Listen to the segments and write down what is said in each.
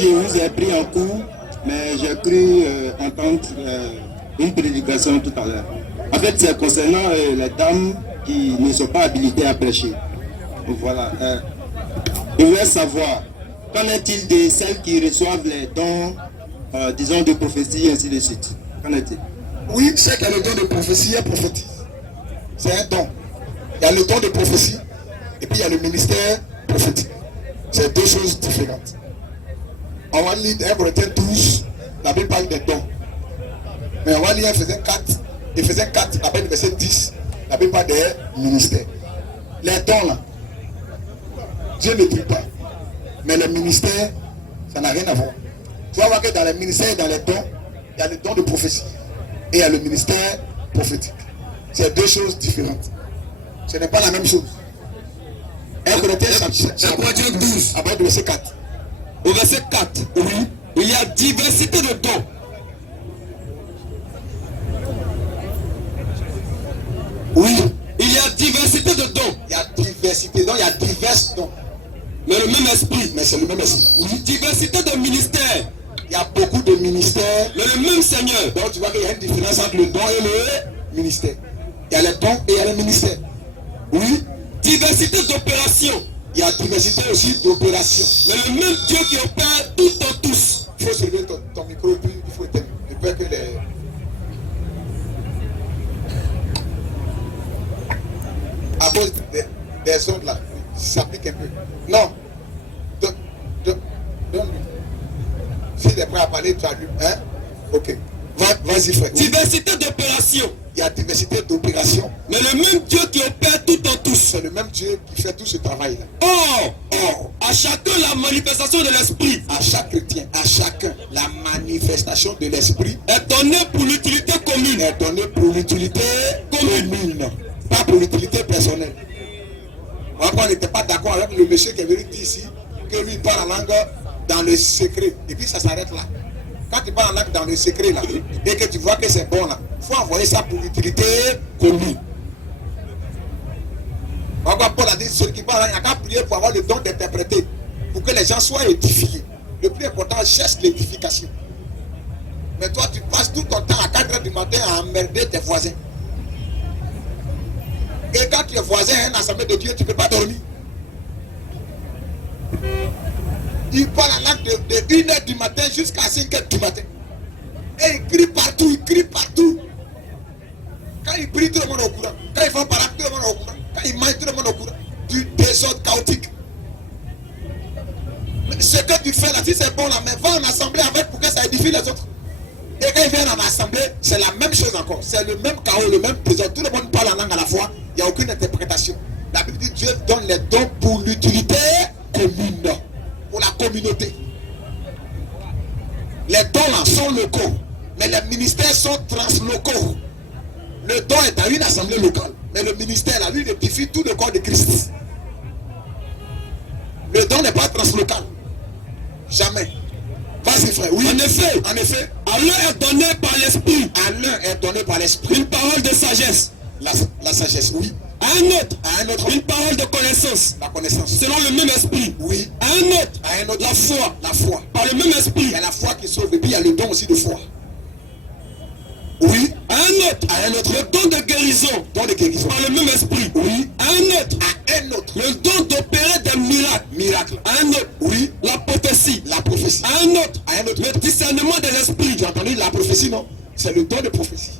je vous ai pris en cours, mais j'ai cru entendre une prédication tout à l'heure. En fait, c'est concernant les dames qui ne sont pas habilitées à prêcher. Voilà. Je voulais savoir, qu'en est-il de celles qui reçoivent les dons, disons, de prophétie et ainsi de suite? Qu'en est-il? Oui, c'est qu'il y a le don de prophétie et prophétise. C'est un don. Il y a le don de prophétie et puis il y a le ministère prophétique. C'est deux choses différentes. On va lire 1 Corinthiens 12, la Bible parle des dons. Mais on va lire Ephésiens 4, Ephésiens 4, la Bible verset 10, la Bible parle des ministères. Les dons là, Dieu ne dit pas. Mais le ministère, ça n'a rien à voir. Tu vas voir que dans les ministères et dans les dons, il y a le don de prophétie et il y a le ministère prophétique. C'est deux choses différentes. Ce n'est pas la même chose. 1 Corinthiens chapitre 12, à partir du verset 4. Au verset 4, oui, il y a diversité de dons. Oui, il y a diversité de dons. Il y a diversité de dons, il y a divers dons. Mais le même esprit. Mais c'est le même esprit. Oui. Diversité de ministères. Il y a beaucoup de ministères. Mais le même Seigneur. Donc tu vois qu'il y a une différence entre le don et le ministère. Il y a les dons et il y a le ministère. Oui. Diversité d'opérations. Il y a diversité aussi d'opérations. Mais le même Dieu qui opère tout en tous. Il faut soulever ton micro et puis il faut éteindre. De peur que les... À cause des ondes là, ça pique un peu. Non. Donne-lui. S'il est prêt à parler, tu allumes. Hein? Ok. Vas-y frère. Diversité d'opérations. Il y a diversité d'opérations. Mais le même Dieu qui opère tout en tous. C'est le même Dieu qui fait tout ce travail-là. Or, à chacun la manifestation de l'esprit. À chaque chrétien, à chacun, la manifestation de l'esprit est donnée pour l'utilité commune. Est donnée pour l'utilité commune. Pas pour l'utilité personnelle. Moi, on n'était pas d'accord avec le monsieur qui est venu dire ici que lui parle en langue dans le secret. Et puis ça s'arrête là. Quand tu parles en langue dans le secret là, et que tu vois que c'est bon là, il faut envoyer ça pour l'utilité commune. Paul a dit, celui qui parle, il n'y a qu'à prier pour avoir le don d'interpréter, pour que les gens soient édifiés. Le plus important, cherche l'édification. Mais toi, tu passes tout ton temps à 4 h du matin à emmerder tes voisins. Et quand tu es voisin à une assemblée de Dieu, tu ne peux pas dormir. Il parle en langue de 1 h du matin jusqu'à 5 h du matin. Et il crie partout, il crie partout. Quand il prie, tout le monde est au courant. Quand il fait parade, tout le monde est au courant. Quand il mange, tout le monde est au courant. Du désordre chaotique. Mais ce que tu fais là, si c'est bon là, mais va en assemblée avec pour que ça édifie les autres. Et quand ils viennent en assemblée, c'est la même chose encore. C'est le même chaos, le même désordre. Tout le monde parle en langue à la fois. Il n'y a aucune interprétation. La Bible dit Dieu donne les dons pour l'utilité commune. Pour la communauté. Les dons là sont locaux. Mais les ministères sont translocaux. Le don est à une assemblée locale. Mais le ministère là, lui, édifie tout le corps de Christ. Le don n'est pas translocal. Jamais. Vas-y frère, oui. En effet, à l'un est donné par l'esprit. À l'un est donné par l'esprit une parole de sagesse. La sagesse, oui. À un autre, une parole de connaissance. La connaissance. Selon le même esprit. Oui. À un autre, la foi. La foi. Par le même esprit. Il y a la foi qui sauve et puis il y a le don aussi de foi. Oui. À un autre, le don de guérison. Don de guérison. Par le même esprit. Oui. À un autre, le don d'opérer des miracles. À un autre, oui. La prophétie. À un autre, le discernement de l'esprit. Tu as entendu la prophétie, non? C'est le don de prophétie.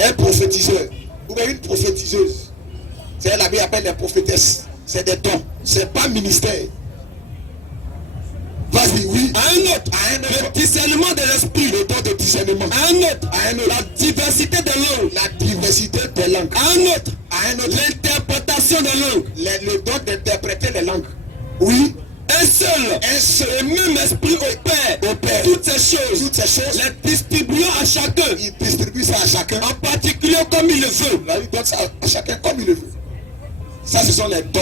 Un prophétiseur ou bien une prophétiseuse, c'est la Bible appelle les prophétesses. C'est des dons. C'est pas ministère. Vas-y, oui. À un autre, le discernement de l'esprit. Le don de discernement. À un autre, la diversité des langues. La diversité des langues. À un autre, l'interprétation des langues. Le don d'interpréter les langues. Oui. Un seul et même esprit opère toutes ces choses, les distribuant à chacun. Il distribue ça à chacun. En particulier comme il le veut. Là, il donne ça à chacun comme il le veut. Ça, ce sont les dons.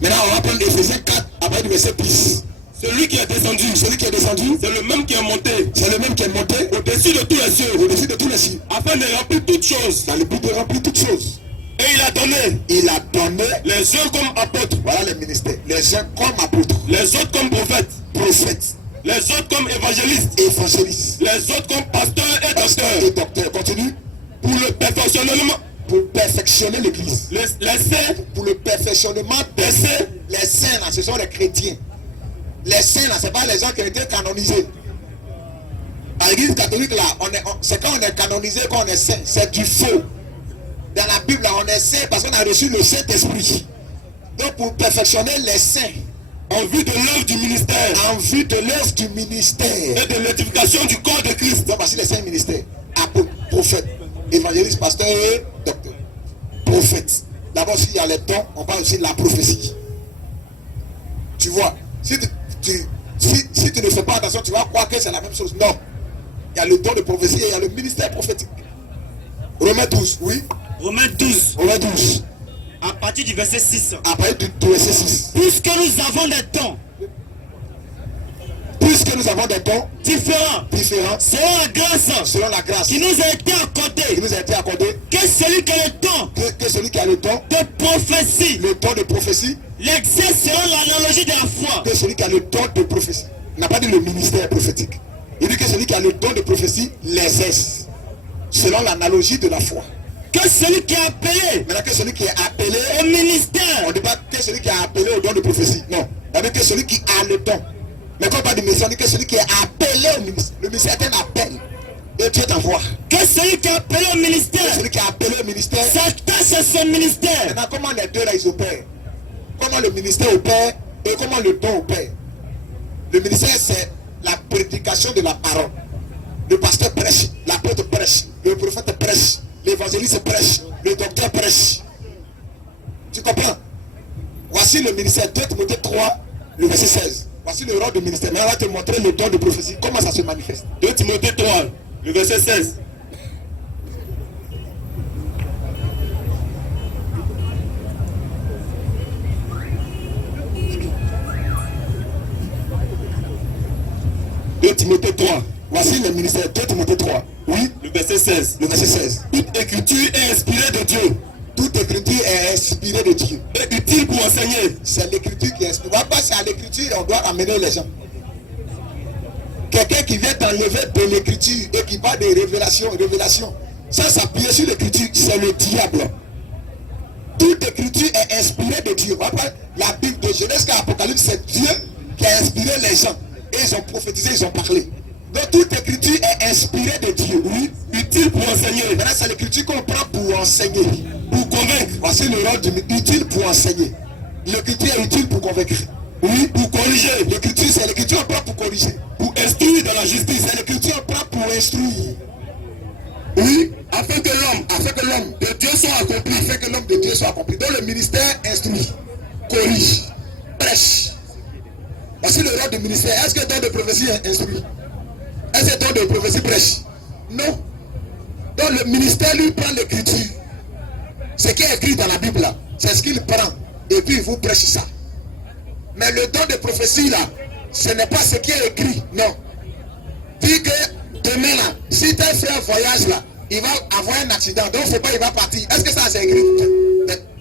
Maintenant, on va prendre Ephésiens 4, après du verset 10. Celui qui est descendu, c'est le même qui est monté. C'est le même qui est monté au-dessus de tous les cieux. Au-dessus de tous les cieux. Afin de remplir toutes choses. Dans le but de remplir toutes choses. Et il a donné les uns comme apôtres, voilà les ministères, les uns comme apôtres, les autres comme prophètes, les autres comme évangélistes, les autres comme pasteurs et docteurs. Continue. Pour le perfectionnement, pour perfectionner l'église. les saints, Pour le perfectionnement des saints. Les saints là, ce sont les chrétiens. Les saints là, c'est pas les gens qui ont été canonisés. À l'église catholique là, c'est quand on est canonisé qu'on est saint. C'est du faux. Dans la Bible là, on est saint parce qu'on a reçu le Saint-Esprit. Donc pour perfectionner les saints, en vue de l'œuvre du ministère, et de l'édification du corps de Christ. Donc voici les 5 ministères: apôtre, prophète, évangéliste, pasteur et docteur. Prophète. D'abord, s'il y a les dons, on parle aussi de la prophétie. Tu vois, si tu ne fais pas attention, tu vas croire que c'est la même chose. Non. Il y a le don de prophétie et il y a le ministère prophétique. Romains 12, oui. Romains 12. Romains 12. À partir du verset 6. À partir du verset 6. Puisque nous avons des dons différents, selon la grâce qui nous a été accordée, que celui qui a le don de prophétie l'exerce selon l'analogie de la foi. Que celui qui a le don de prophétie. Il n'a pas dit le ministère prophétique. Il dit que celui qui a le don de prophétie l'exerce selon l'analogie de la foi. Que celui qui est appelé, maintenant que celui qui est appelé au ministère, on ne dit pas que celui qui est appelé au don de prophétie, non. Ça veut dire que celui qui a le don. Mais quand on parle du ministère, on dit que celui qui est appelé au ministère. Le ministère est un appel et Dieu t'envoie. Que celui qui est appelé au ministère, celui qui est appelé au ministère, s'attache à son ministère. Maintenant, comment les deux là ils opèrent? Comment le ministère opère et comment le don opère? Le ministère, c'est la prédication de la parole. Le pasteur prêche, l'apôtre prêche, le prophète prêche, l'évangéliste prêche, le docteur prêche. Tu comprends? Voici le ministère, 2 Timothée 3, le verset 16. Voici le rôle du ministère. Mais on va te montrer le don de prophétie, comment ça se manifeste. 2 Timothée 3, le verset 16. Timothée 3. Voici le ministère. 2 Timothée 3. Oui. Le verset 16. Le verset 16. Toute écriture est inspirée de Dieu. Toute écriture est inspirée de Dieu. Et utile pour enseigner. C'est l'écriture qui est inspirée. On va passer à l'écriture et on doit amener les gens. Quelqu'un qui vient t'enlever de l'écriture et qui parle des révélations, sans s'appuyer sur l'écriture, c'est le diable. Toute écriture est inspirée de Dieu. La Bible de Genèse jusqu'à Apocalypse, c'est Dieu qui a inspiré les gens. Et ils ont prophétisé, ils ont parlé. Donc toute écriture est inspirée de Dieu. Oui, utile pour enseigner. Maintenant, c'est l'écriture qu'on prend pour enseigner, pour convaincre. Voici le rôle du utile pour enseigner. L'écriture est utile pour convaincre. Oui, pour corriger. L'écriture, c'est l'écriture qu'on prend pour corriger. Pour instruire dans la justice. C'est l'écriture qu'on prend pour instruire. Oui, afin que l'homme de Dieu soit accompli. Afin que l'homme de Dieu soit accompli. Donc le ministère instruit, corrige, prêche. Voici le rôle du ministère. Est-ce que le don de prophétie instruit? Est-ce que le don de prophétie prêche? Non. Donc le ministère lui prend l'écriture. Ce qui est écrit dans la Bible là, c'est ce qu'il prend. Et puis il vous prêche ça. Mais le don de prophétie là, ce n'est pas ce qui est écrit. Non. Dis que demain là, si tu as fait un voyage là, il va avoir un accident. Donc il ne faut pas, il va partir. Est-ce que ça c'est écrit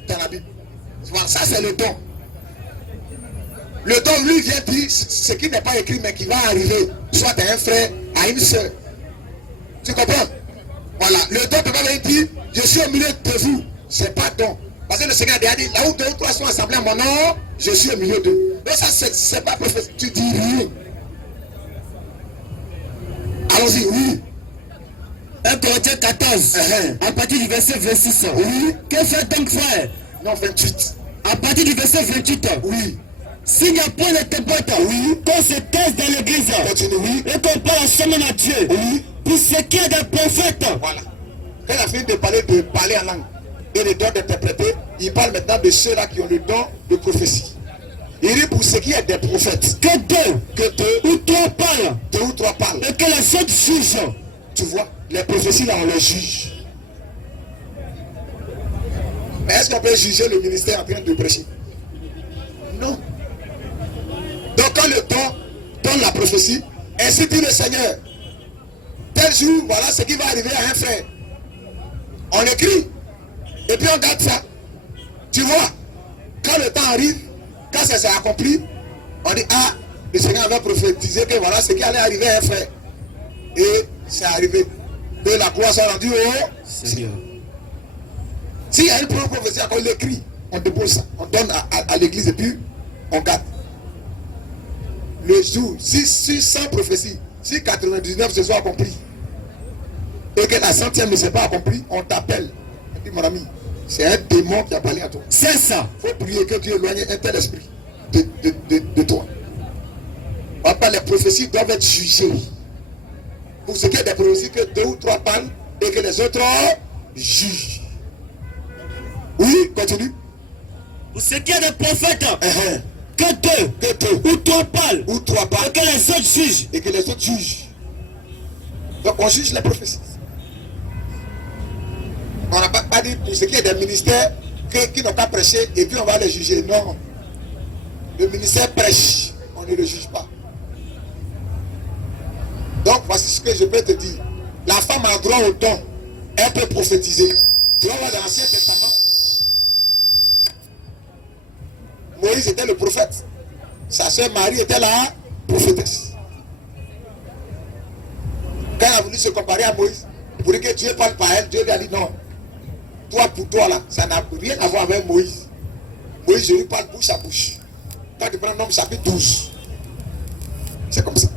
dans la Bible? Voilà, ça c'est le don. Le don lui vient dire ce qui n'est pas écrit mais qui va arriver. Soit à un frère, à une soeur. Tu comprends? Voilà. Le don peut pas venir dire je suis au milieu de vous. C'est pas don. Parce que le Seigneur a déjà dit là où 2 ou 3 sont assemblés en mon nom, je suis au milieu d'eux. Donc ça c'est pas prophétie. Tu dis rien. Allons-y, oui. 1 Corinthiens 14, à partir du verset 26. Oui. Que fait donc frère? Non, 28. À partir du verset 28. Oui. S'il n'y a point de thébote, oui, qu'on se taise dans l'église, oui, et qu'on parle ensemble à Dieu, oui, pour ce qui est des prophètes. Voilà. Quand il a fini de parler en langue et le don d'interpréter, il parle maintenant de ceux-là qui ont le don de prophétie. Il dit pour ce qui est des prophètes, que deux ou trois parlent, et que les autres jugent. Tu vois, les prophéties là on les juge. Mais est-ce qu'on peut juger le ministère en train de prêcher? Non. Donc quand le don donne la prophétie, ainsi dit le Seigneur, tel jour, voilà ce qui va arriver à un frère. On écrit. Et puis on garde ça. Tu vois, quand le temps arrive, quand ça s'est accompli, on dit, ah, le Seigneur avait prophétisé que voilà ce qui allait arriver, hein, frère. Et c'est arrivé. Que la gloire soit rendue au Seigneur. S'il y a une prophétie, on l'écrit, on dépose ça, on donne à l'église et puis on garde. Le jour, si 100 prophéties, si 99 se sont accomplies, et que la 100e ne s'est pas accomplie, on t'appelle. On dit, mon ami, c'est un démon qui a parlé à toi. C'est ça. Il faut prier que Dieu éloigne un tel esprit de toi. Après, les prophéties doivent être jugées. Pour ce qui est des prophéties, que 2 ou 3 parlent et que les autres jugent. Oui, continue. Pour ce qui est des prophètes, que deux ou 3 parlent, et que les autres jugent. Et que les autres jugent. Donc on juge les prophéties. On n'a pas dit pour ce qui est des ministères qui n'ont pas prêché et puis on va les juger. Non. Le ministère prêche, on ne le juge pas. Donc voici ce que je peux te dire. La femme a droit au don. Elle peut prophétiser. Tu vas voir dans l'Ancien Testament. Moïse était le prophète. Sa soeur Marie était la prophétesse. Quand elle a voulu se comparer à Moïse, pour dire que Dieu parle par elle, Dieu lui a dit non. Toi pour toi là, ça n'a rien à voir avec Moïse. Moïse, je lui parle bouche à bouche. Quand tu prends Nombre chapitre 12, c'est comme ça.